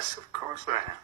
Yes, of course I am.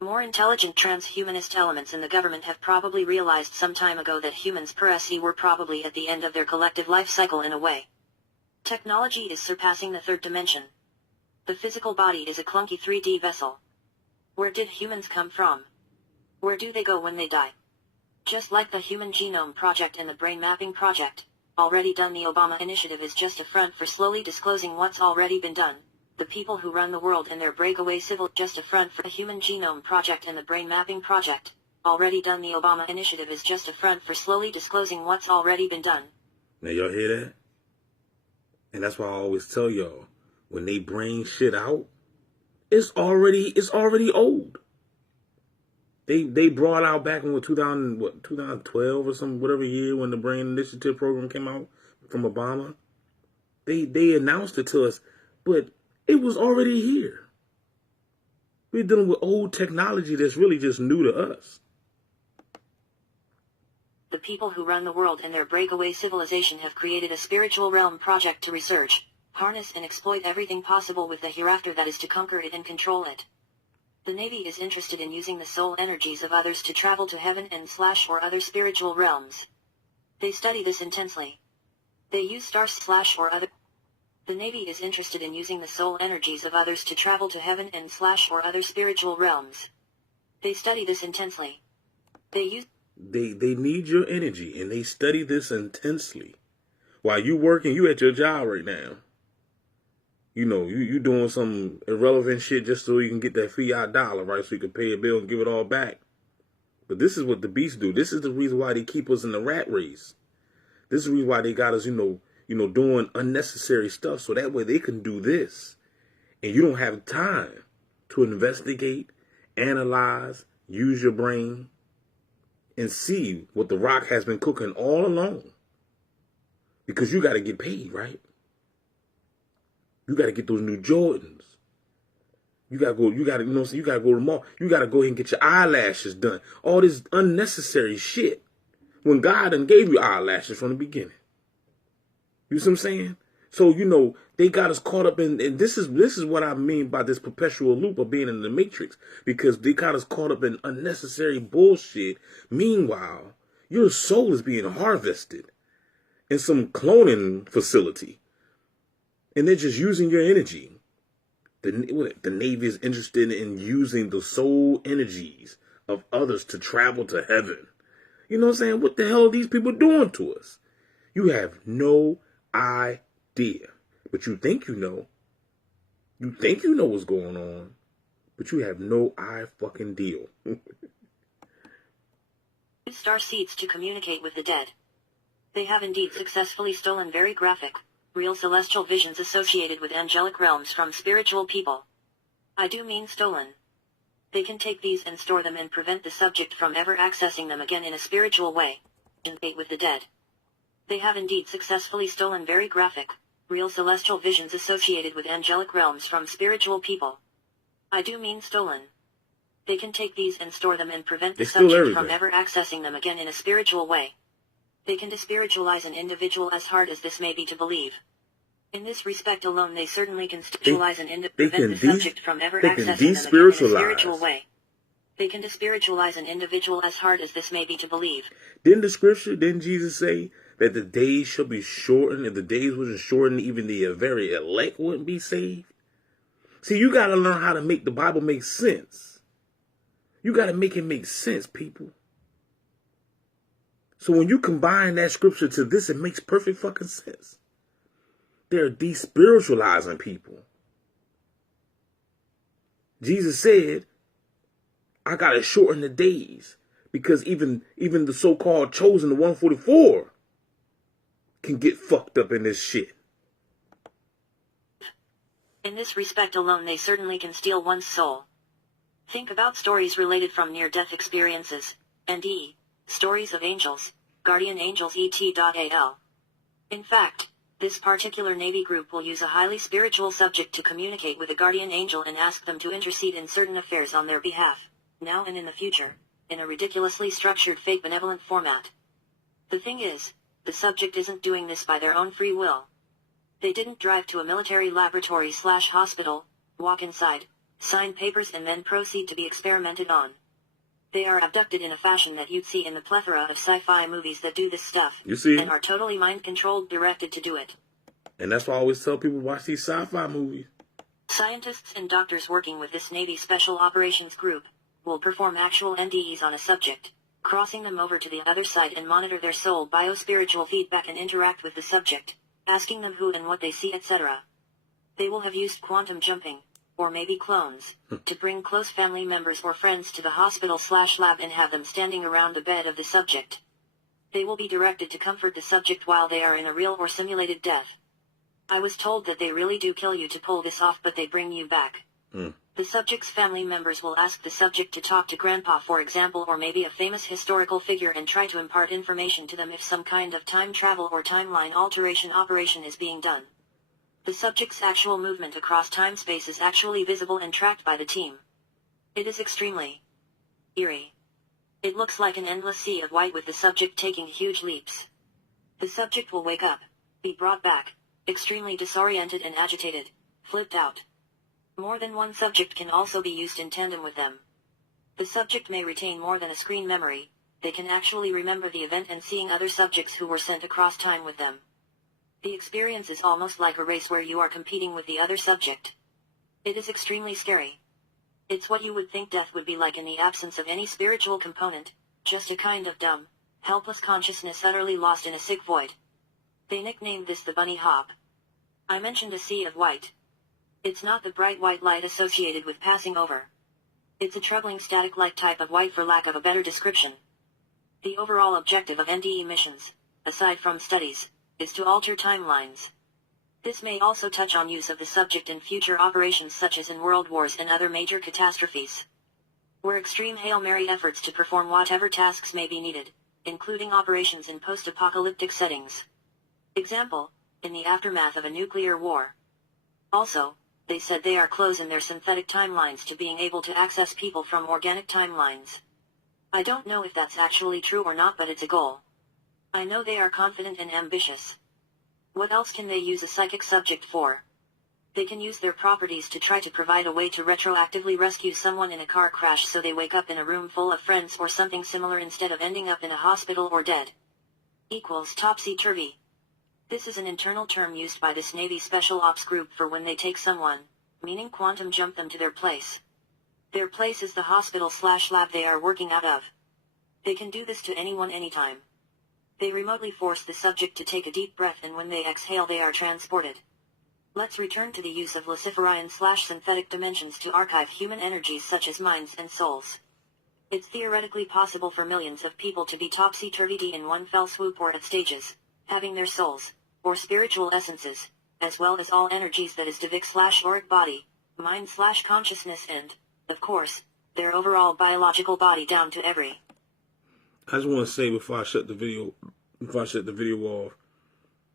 More intelligent transhumanist elements in the government have probably realized some time ago that humans per se were probably at the end of their collective life cycle in a way. Technology is surpassing the third dimension. The physical body is a clunky 3D vessel. Where did humans come from? Where do they go when they die? Just like the Human Genome Project and the Brain Mapping Project, already done, the Obama initiative is just a front for slowly disclosing what's already been done. The people who run the world and their breakaway civil, just a front for the Human Genome Project and the Brain Mapping Project, already done. The Obama initiative is just a front for slowly disclosing what's already been done. Now y'all hear that? And that's why I always tell y'all, when they bring shit out, it's already old. They brought out back in 2012 or some whatever year when the Brain Initiative program came out from Obama. They announced it to us, but it was already here. We're dealing with old technology that's really just new to us. The people who run the world and their breakaway civilization have created a spiritual realm project to research, harness and exploit everything possible with the hereafter that is to conquer it and control it. The Navy is interested in using the soul energies of others to travel to heaven and / or other spiritual realms. They study this intensely. They use stars / or other. The Navy is interested in using the soul energies of others to travel to heaven and / or other spiritual realms. They study this intensely. They need your energy, and they study this intensely. While you working, you at your job right now. You know, you doing some irrelevant shit just so you can get that fiat dollar, right? So you can pay a bill and give it all back. But this is what the beasts do. This is the reason why they keep us in the rat race. This is the reason why they got us, doing unnecessary stuff, so that way they can do this. And you don't have time to investigate, analyze, use your brain, and see what the Rock has been cooking all along. Because you got to get paid, right? You got to get those new Jordans. You got to go, you got to go to the mall. You got to go ahead and get your eyelashes done. All this unnecessary shit. When God done gave you eyelashes from the beginning. You see what I'm saying? So, they got us caught up in, and this is what I mean by this perpetual loop of being in the Matrix. Because they got us caught up in unnecessary bullshit. Meanwhile, your soul is being harvested in some cloning facility. And they're just using your energy. The Navy is interested in using the soul energies of others to travel to heaven. You know what I'm saying? What the hell are these people doing to us? You have no idea. But you think you know. You think you know what's going on. But you have no fucking deal. Star seeds to communicate with the dead. They have indeed successfully stolen very graphic, real celestial visions associated with angelic realms from spiritual people. I do mean stolen. They can take these and store them and prevent the subject from ever accessing them again in a spiritual way. With the dead. They have indeed successfully stolen very graphic, real celestial visions associated with angelic realms from spiritual people. I do mean stolen. They can take these and store them and prevent the subject from ever accessing them again in a spiritual way. They can despiritualize an individual, as hard as this may be to believe. In this respect alone, they certainly can spiritualize an individual, prevent the subject from ever accessing them again in a spiritual way. They can despiritualize an individual, as hard as this may be to believe. Didn't Jesus say that the days shall be shortened? If the days wasn't shortened, even the very elect wouldn't be saved? See, you got to learn how to make the Bible make sense. You got to make it make sense, people. So when you combine that scripture to this, it makes perfect fucking sense. They're despiritualizing people. Jesus said, I got to shorten the days because even the so-called chosen, the 144, can get fucked up in this shit. In this respect alone, they certainly can steal one's soul. Think about stories related from near-death experiences, and stories of angels, guardian angels et.al. In fact, this particular Navy group will use a highly spiritual subject to communicate with a guardian angel and ask them to intercede in certain affairs on their behalf, now and in the future. in a ridiculously structured fake benevolent format. The thing is, the subject isn't doing this by their own free will. They didn't drive to a military laboratory/hospital, walk inside, sign papers and then proceed to be experimented on. They are abducted in a fashion that you'd see in the plethora of sci-fi movies that do this stuff, You see? and are totally mind-controlled, directed to do it. And that's why I always tell people watch these sci-fi movies. Scientists and doctors working with this Navy Special Operations Group will perform actual NDEs on a subject, crossing them over to the other side and monitor their soul biospiritual feedback and interact with the subject, asking them who and what they see, etc. They will have used quantum jumping, or maybe clones, to bring close family members or friends to the hospital/lab and have them standing around the bed of the subject. They will be directed to comfort the subject while they are in a real or simulated death. I was told that they really do kill you to pull this off, but they bring you back. The subject's family members will ask the subject to talk to grandpa, for example, or maybe a famous historical figure, and try to impart information to them if some kind of time travel or timeline alteration operation is being done. The subject's actual movement across time-space is actually visible and tracked by the team. It is extremely eerie. It looks like an endless sea of white with the subject taking huge leaps. The subject will wake up, be brought back, extremely disoriented and agitated, flipped out. More than one subject can also be used in tandem with them. The subject may retain more than a screen memory. They can actually remember the event and seeing other subjects who were sent across time with them. The experience is almost like a race where you are competing with the other subject. It is extremely scary. It's what you would think death would be like in the absence of any spiritual component, just a kind of dumb, helpless consciousness utterly lost in a sick void. They nicknamed this the bunny hop. I mentioned a sea of white. It's not the bright white light associated with passing over. It's a troubling static-like type of white, for lack of a better description. The overall objective of NDE missions, aside from studies, is to alter timelines. This may also touch on use of the subject in future operations such as in world wars and other major catastrophes, where extreme Hail Mary efforts to perform whatever tasks may be needed, including operations in post-apocalyptic settings. Example, in the aftermath of a nuclear war. Also, they said they are close in their synthetic timelines to being able to access people from organic timelines. I don't know if that's actually true or not, but it's a goal. I know they are confident and ambitious. What else can they use a psychic subject for? They can use their properties to try to provide a way to retroactively rescue someone in a car crash so they wake up in a room full of friends or something similar instead of ending up in a hospital or dead. Equals topsy-turvy. This is an internal term used by this Navy Special Ops group for when they take someone, meaning quantum jump them to their place. Their place is the hospital/lab they are working out of. They can do this to anyone anytime. They remotely force the subject to take a deep breath, and when they exhale they are transported. Let's return to the use of Luciferian/synthetic dimensions to archive human energies such as minds and souls. It's theoretically possible for millions of people to be topsy-turvy in one fell swoop or at stages, having their souls, or spiritual essences, as well as all energies, that is Divic/auric body, mind/consciousness, and, of course, their overall biological body down to every. I just want to say before I shut the video off,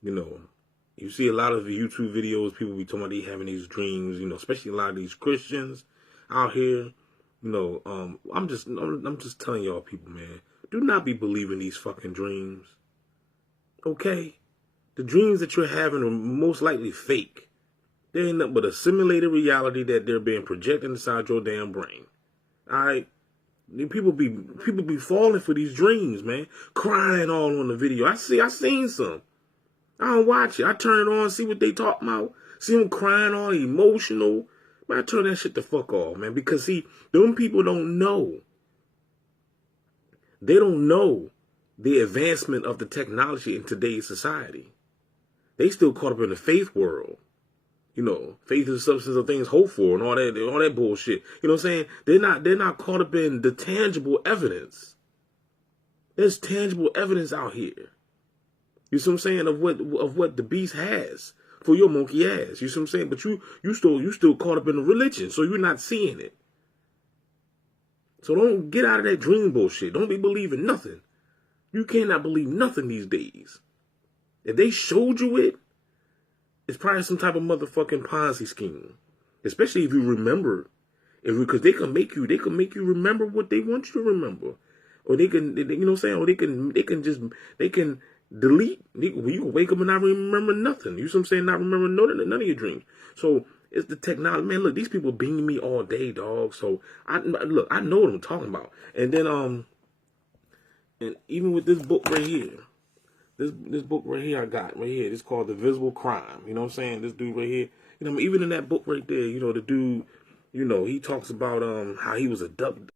you see a lot of YouTube videos, people be talking about they having these dreams, especially a lot of these Christians out here, I'm just telling y'all people, man, do not be believing these fucking dreams. Okay? The dreams that you're having are most likely fake. They ain't nothing but a simulated reality that they're being projected inside your damn brain. Alright? People be falling for these dreams, man. Crying all on the video. I seen some. I don't watch it. I turn it on, see what they talk about. See them crying all emotional. Man, I turn that shit the fuck off, man. Because see, them people don't know. They don't know the advancement of the technology in today's society. They still caught up in the faith world. Faith is the substance of things hoped for and all that bullshit. You know what I'm saying? They're not caught up in the tangible evidence. There's tangible evidence out here. You see what I'm saying? Of what the beast has for your monkey ass. You see what I'm saying? But you still caught up in the religion, so you're not seeing it. So don't get out of that dream bullshit. Don't be believing nothing. You cannot believe nothing these days. If they showed you it, it's probably some type of motherfucking Ponzi scheme. Especially if you remember Because they can make you remember what they want you to remember, or they can, you know what I'm saying, or they can delete. You can wake up and not remember nothing. You know what I'm saying? Not remember none of your dreams. So it's the technology, man. Look, these people beaming me all day, dog. So I know what I'm talking about. And then and even with this book right here. This book right here I got right here. It's called The Visible Crime. You know what I'm saying? This dude right here. You know, even in that book right there, you know, the dude, you know, he talks about how he was abducted.